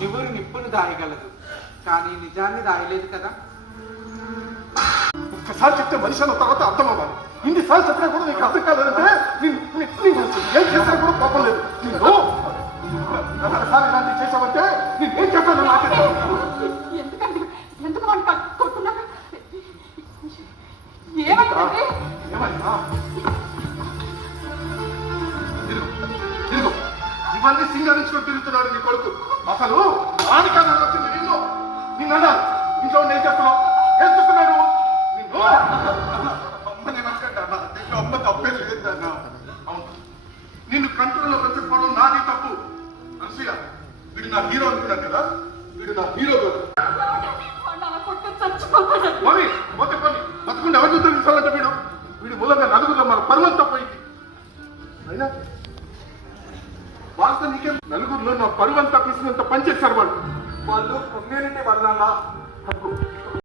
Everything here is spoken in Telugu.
నివురు నిప్పును దాయగలదు, కానీ నిజాన్ని దాయలేదు కదా. ఒక్కసారి చెప్తే మనిషి అన్న తర్వాత అర్థం అవ్వాలి. ఇన్నిసార్లు చెప్పినా కూడా నీకు అర్థం కాలేదంటే ఏం చేసినా కూడా పాపం లేదు. నేను ఒకసారి ఇలాంటివి చేసావంటే నేనేం చెప్పాను నాకు ఎందుకు వాళ్ళు కొట్టుకున్నారు? ఏమైందండి? ఏమైనా ఇవన్నీ సింగరించుకొని తిరుగుతున్నాడు నీ కొడుకు. అసలు ఆనికాని వచ్చింది నిన్ను అన్నారు. ఇంట్లో ఏం చేస్తున్నావు? ఏం చూస్తున్నాడు నిన్ను? అమ్మనేమంటాడా? దీంట్లో అమ్మ తప్పే లేదన్నా. అవును, నిన్ను కంట్రోల్లో పెంచుకోవడం నాది తప్పు. అనసూయ, వీడు నా హీరో అనుకున్నాను కదా, వీడు నా హీరో కదా. మమ్మీ మొత్త పని బతుకుండా ఎవరు ఉద్ధరించాలంటే వీడు మూలంగా నలుగురిలో మన పరువంతా పోయింది. అయినా వాళ్ళతో నీకేం? నలుగురిలో నా పరువంతా తీసినంత పనిచేశారు వాళ్ళు. కమ్యూనిటీ వల్ల